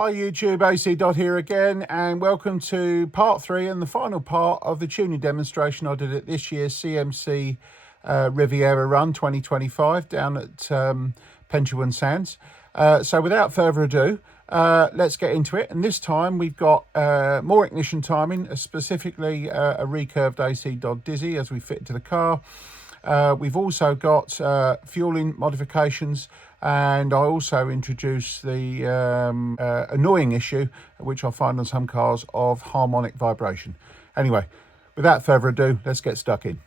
Hi YouTube, ACDodd here again, and welcome to part 3 and the final part of the tuning demonstration I did at this year's CMC Riviera run 2025 down at Pentuan Sands. So without further ado, let's get into it. And this time we've got more ignition timing, specifically a recurved ACDodd Dizzy as we fit to the car. We've also got fueling modifications, and I also introduced the annoying issue, which I find on some cars, of harmonic vibration. Anyway, without further ado, let's get stuck in.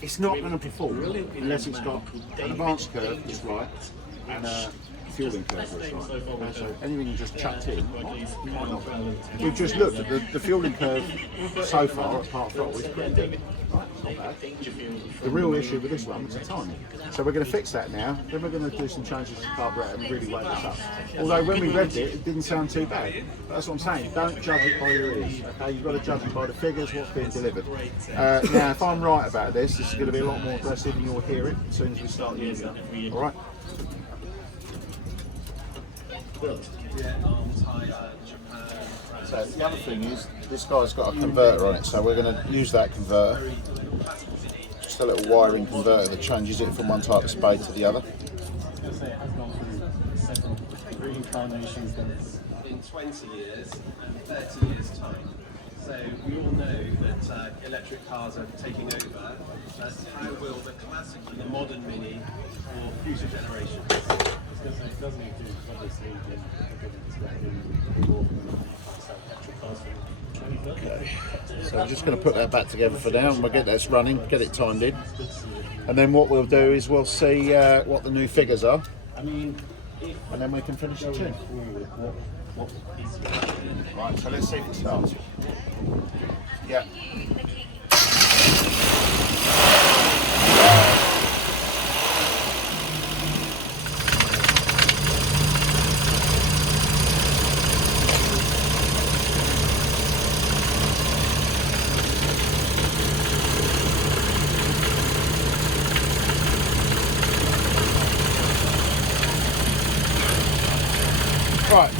It's not going to perform unless it's got an advanced curve just right and a fueling curve just right. So anything you just chucked in might not. We've just looked at the fueling curve so far at part 4 is pretty big. Right, not bad. The real issue with this one was the timing. So we're going to fix that now. Then we're going to do some changes to the carburetor and really weight this up. Although when we read it, it didn't sound too bad. But that's what I'm saying. Don't judge it by your ears. Okay, you've got to judge it by the figures, what's being delivered. Now, if I'm right about this, this is going to be a lot more aggressive, and you'll hear it as soon as we start using it. All right. So the other thing is, this guy's got a converter on it, so we're going to use that converter. Just a little wiring converter that changes it from one type of spade to the other. In 20 years and 30 years time. So we all know that electric cars are taking over. How will the classic and the modern Mini or future generations? Okay, so we're just going to put that back together for now, and we'll get this running, get it timed in, and then what we'll do is we'll see what the new figures are, and then we can finish the tune. Right, so let's see if it starts. Yeah. Right.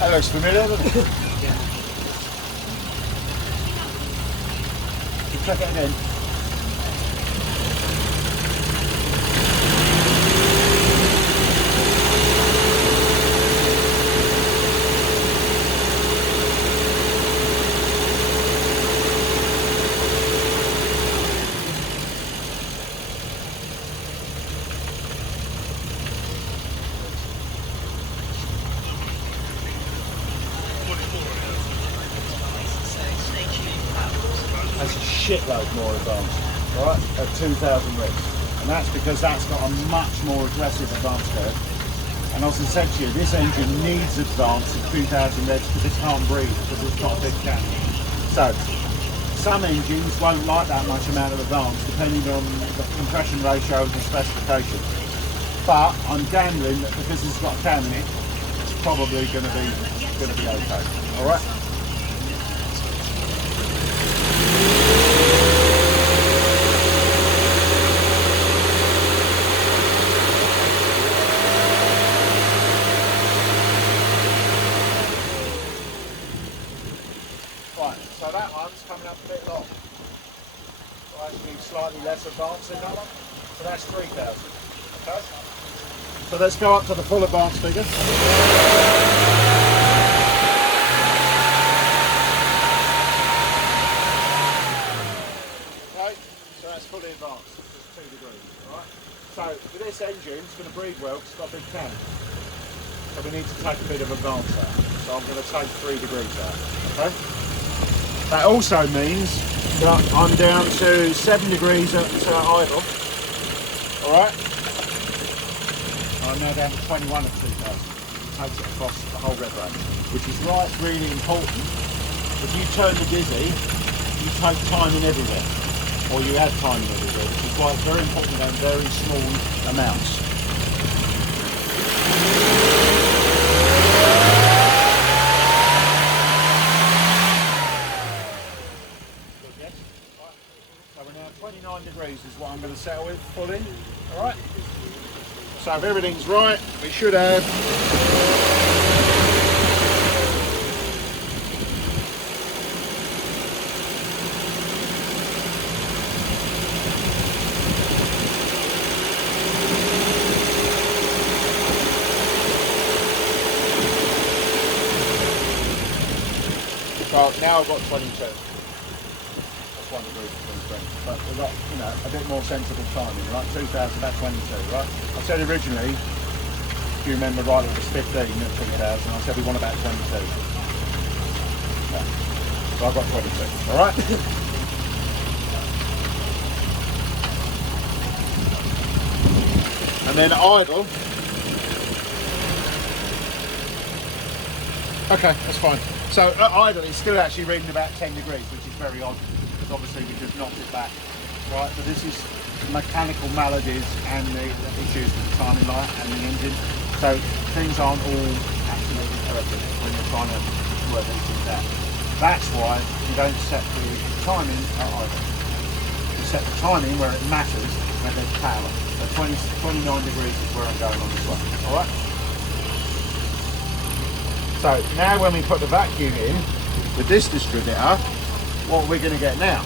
That looks familiar, doesn't it? Check it again. That's a shitload more advanced, right, at 2,000 revs. And that's because that's got a much more aggressive advance curve. And as I said to you, this engine needs advance at 2,000 revs because it can't breathe, because it's got a big can. So, some engines won't like that much amount of advance, depending on the compression ratio and the specification. But I'm gambling that because it's got a cam in it, it's probably going to be okay. All right. Right, so that one's coming up a bit long. So actually slightly less advanced than that one. So that's 3,000. Okay? So let's go up to the full advanced figure. Okay, so that's fully advanced. It's 2 degrees. Alright? So with this engine, it's going to breathe well because it's got a big can. So we need to take a bit of advance out. So I'm going to take 3 degrees out. Okay? That also means that I'm down to 7 degrees at idle. Alright? I'm now down to 21 at 2,000. It takes it across the whole rev range. Which is why it's really important. If you turn the Dizzy, you take timing everywhere. Or you add timing everywhere. Which is why it's very important to go in very small amounts. So we're now 29 degrees is what I'm going to settle with, full in. Alright? So if everything's right, we should have now I've got 22. That's 1 degree between friends. But we've got, you know, a bit more sensible timing, right? 2000, about 22, right? I said originally, if you remember right, it was 15 at 2000. I said we want about 22. Yeah. So I've got 22, all right? And then idle. Okay, that's fine. So at idle, it's still actually reading about 10 degrees, which is very odd, because obviously we just knocked it back, right? But this is mechanical maladies and the issues with the timing light and the engine. So things aren't all absolutely perfect when you're trying to work these things out. That's why you don't set the timing at idle. You set the timing where it matters when there's power. So 29 degrees is where I'm going on this one, all right? So now when we put the vacuum in with this distributor, what are we going to get now?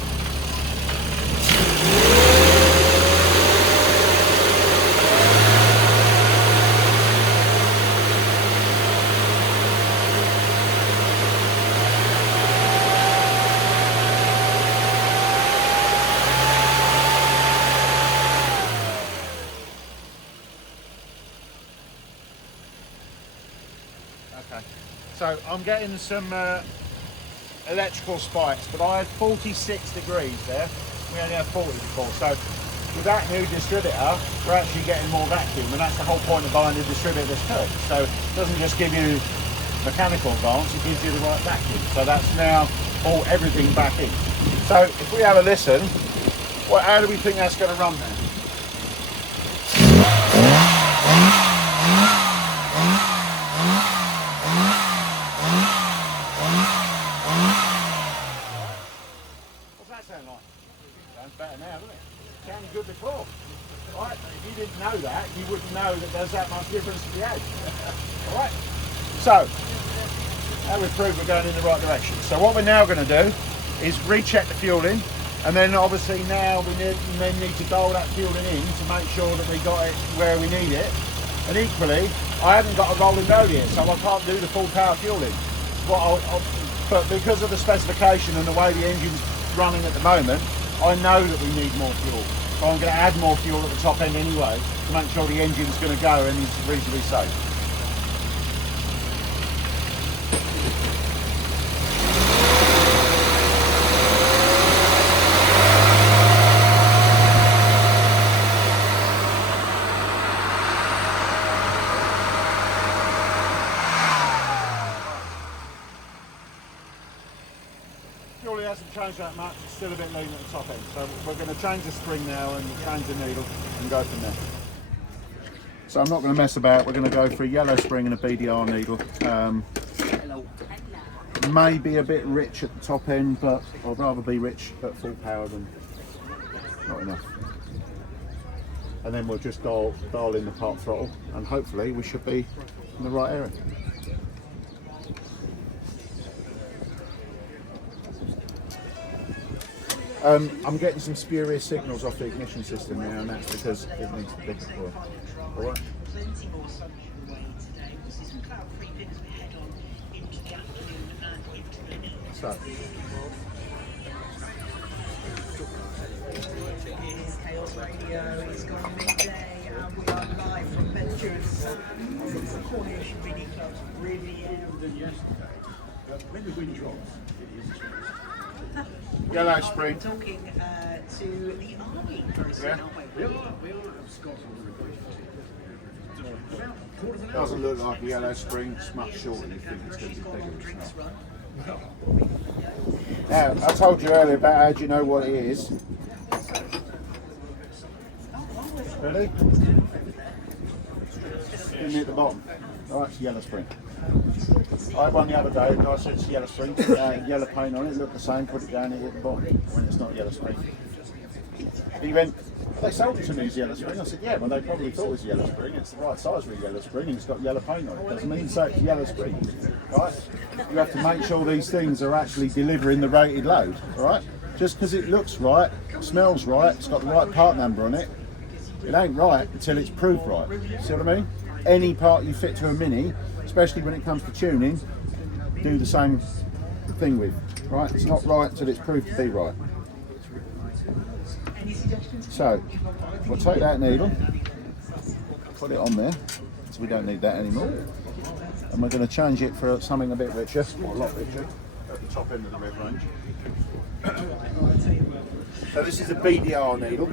Okay, so I'm getting some electrical spikes, but I had 46 degrees there. We only had 40 before, so with that new distributor, we're actually getting more vacuum, and that's the whole point of buying a distributor that's curved. So it doesn't just give you mechanical advance, it gives you the right vacuum. So that's now all everything back in. So if we have a listen, how do we think that's going to run then? Sounds better now, doesn't it? Sounded good before. Right? If you didn't know that, you wouldn't know that there's that much difference to the edge. Alright? So, now we've proved we're going in the right direction. So what we're now going to do is recheck the fueling, and then obviously now we then need to dial that fueling in to make sure that we got it where we need it. And equally, I haven't got a rolling load yet, so I can't do the full power fueling. But because of the specification and the way the engine's running at the moment, I know that we need more fuel. So I'm going to add more fuel at the top end anyway to make sure the engine's going to go and it's reasonably safe. Fuel hasn't changed that much, it's still a bit lean at the top end. So we're going to change the spring now and change the needle and go from there. So I'm not going to mess about, we're going to go for a yellow spring and a BDR needle. Maybe a bit rich at the top end, but I'd rather be rich at full power than not enough. And then we'll just dial in the part throttle and hopefully we should be in the right area. I'm getting some spurious signals off the ignition system now, and that's because it needs the big coil. Alright? So. Chaos Radio, it's gone midday, and we are live from Ventures. Cornish Mini Club Riviera. When the wind drops, yellow spring. Talking to the army person, aren't we? We are doesn't look like a yellow spring, it's much shorter. You think it's going to be bigger. It's not. Now, I told you earlier about how do you know what it is. Ready? In at the bottom. Oh, it's yellow spring. I had one the other day, and I said it's yellow spring, yellow paint on it, looked the same, put it down here at the bottom when it's not yellow spring. He went, They sold it to me as yellow spring. I said, yeah, well, they probably thought it was yellow spring. It's the right size for a yellow spring and it's got yellow paint on it. Doesn't mean so it's yellow spring, right? You have to make sure these things are actually delivering the rated load, all right? Just because it looks right, smells right, it's got the right part number on it, it ain't right until it's proved right. See what I mean? Any part you fit to a Mini, especially when it comes to tuning, do the same thing with, right? It's not right until it's proved to be right. So, we'll take that needle, put it on there, so we don't need that anymore. And we're going to change it for something a bit richer, or a lot richer, at the top end of the rev range. So this is a BDR needle.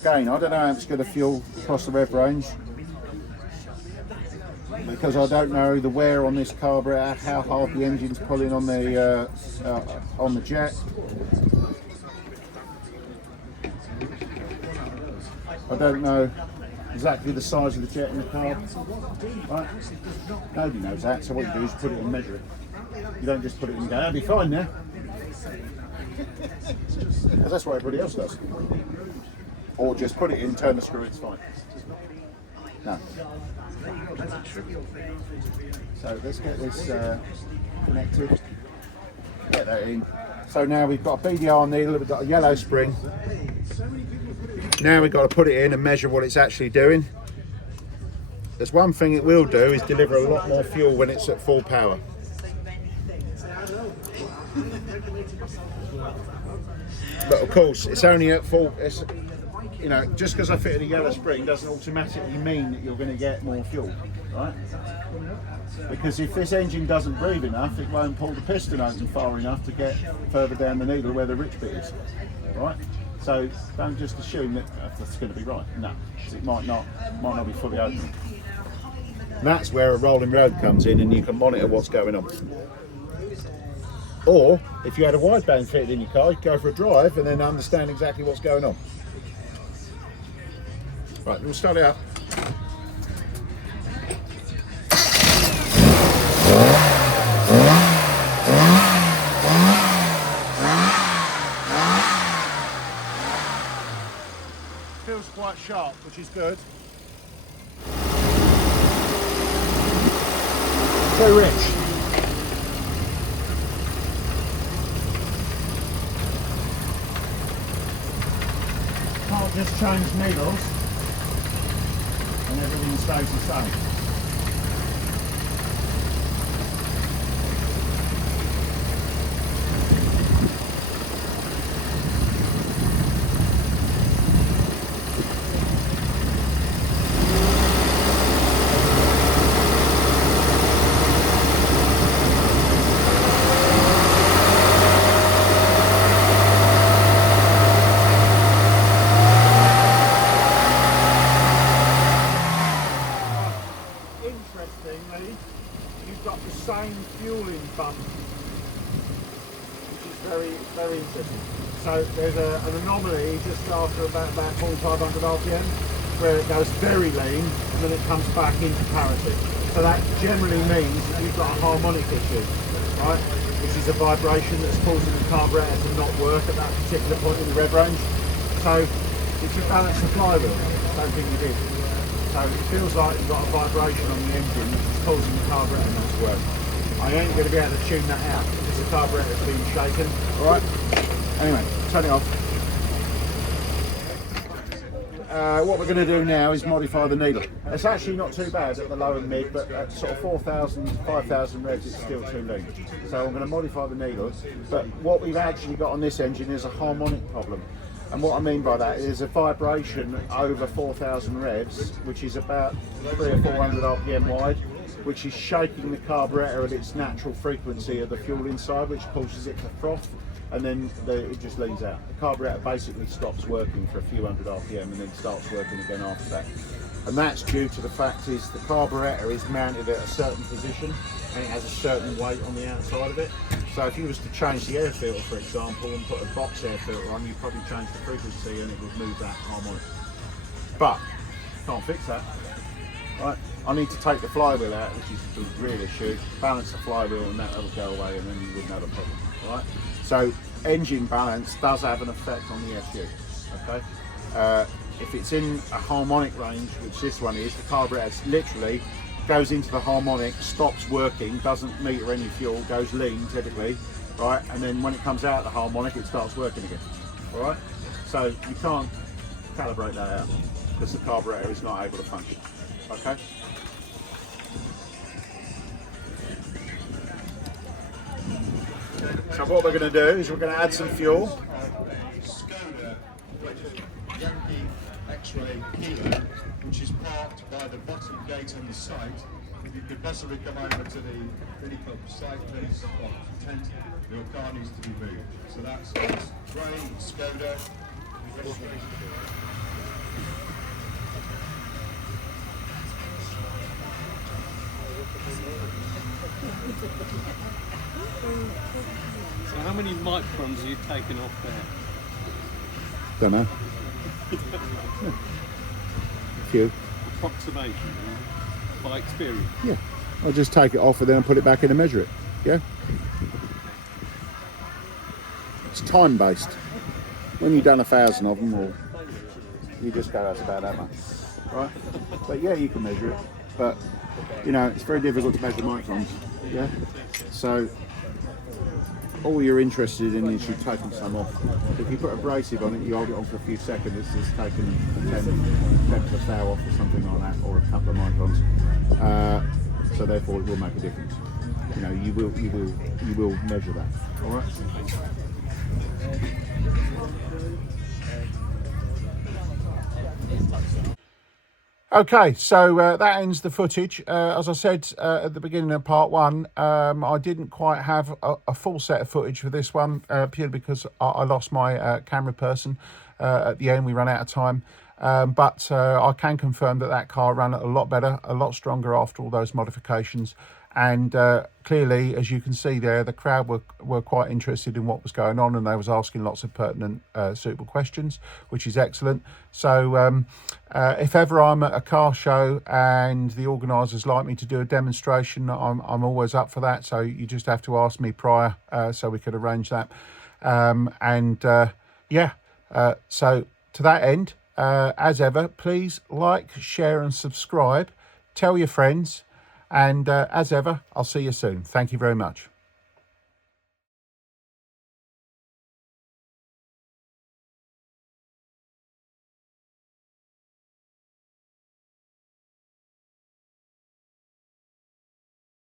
Again, I don't know how it's going to fuel across the rev range, because I don't know the wear on this carburetor, how hard the engine's pulling on the jet. I don't know exactly the size of the jet in the car. Right? Nobody knows that, so what you do is put it and measure it. You don't just put it in and go, that'll be fine now. Because that's what everybody else does. Or just put it in, turn the screw, it's fine. No. So let's get this connected. Get that in. So now we've got a BDR needle, we've got a yellow spring. Now we've got to put it in and measure what it's actually doing. There's one thing it will do is deliver a lot more fuel when it's at full power. But of course, it's only at full. You know, just because I fitted a yellow spring doesn't automatically mean that you're going to get more fuel, right? Because if this engine doesn't breathe enough, it won't pull the piston open far enough to get further down the needle where the rich bit is, right? So don't just assume that that's going to be right. No, it might not be fully open. That's where a rolling road comes in, and you can monitor what's going on. Or if you had a wideband fitted in your car, you go for a drive and then understand exactly what's going on. Right, we'll start it up. Feels quite sharp, which is good. Too rich. Can't just change needles and everything stays the same. Interestingly, you've got the same fueling bump, which is very interesting. So there's an anomaly just after about 4,500 RPM, where it goes very lean and then it comes back into parity. So that generally means that you've got a harmonic issue, right? Which is a vibration that's causing the carburetor to not work at that particular point in the rev range. So if you balance the flywheel, I don't think you did. So it feels like you've got a vibration on the engine which is causing the carburetor not to work. I ain't going to be able to tune that out because the carburetor's being shaken. Alright? Anyway, turn it off. What we're going to do now is modify the needle. It's actually not too bad at the low and mid, but at sort of 4,000, 5,000 revs it's still too lean. So I'm going to modify the needle. But what we've actually got on this engine is a harmonic problem. And what I mean by that is a vibration over 4,000 revs, which is about 300 or 400 RPM wide, which is shaking the carburetor at its natural frequency of the fuel inside, which causes it to froth, and then it just leans out. The carburetor basically stops working for a few hundred RPM and then starts working again after that. And that's due to the fact is the carburetor is mounted at a certain position and it has a certain weight on the outside of it. So if you was to change the air filter, for example, and put a box air filter on, you'd probably change the frequency and it would move that harmonic. But can't fix that. Right? I need to take the flywheel out, which is the real issue, balance the flywheel and that will go away and then you wouldn't have a problem. Right? So engine balance does have an effect on the FU. Okay, if it's in a harmonic range, which this one is, the carburetor literally goes into the harmonic, stops working, doesn't meter any fuel, goes lean typically, right? And then when it comes out of the harmonic, it starts working again. All right, so you can't calibrate that out because the carburetor is not able to function. Okay. So what we're going to do is we're going to add some fuel. Skoda, Yankee X-ray Kilo, which is parked by the bottom gate on the site. If you could possibly come over to the Mini Club site, please, or tent, your car needs to be moved. So that's grey Skoda. So how many microns are you taking off there? Don't know. Few. Approximation, by experience. Yeah. I'll just take it off and then put it back in and measure it. Yeah. It's time based. When you've done 1,000 of them, or you just go, that's about that much, right? But yeah, you can measure it. But you know, it's very difficult to measure microns. Yeah. So all you're interested in is you've taken some off. If you put abrasive on it, you hold it on for a few seconds, it's taken a tenth of a thou off or something like that, or a couple of microns. So therefore, it will make a difference. You know, you will measure that. All right. Okay, so that ends the footage. As I said at the beginning of part one, I didn't quite have a full set of footage for this one, purely because I lost my camera person at the end. We ran out of time. But I can confirm that that car ran a lot better, a lot stronger after all those modifications. And clearly, as you can see there, the crowd were quite interested in what was going on, and they was asking lots of pertinent, suitable questions, which is excellent. So if ever I'm at a car show and the organisers like me to do a demonstration, I'm always up for that. So you just have to ask me prior, so we could arrange that. So to that end, as ever, please like, share and subscribe. Tell your friends. And as ever, I'll see you soon. Thank you very much.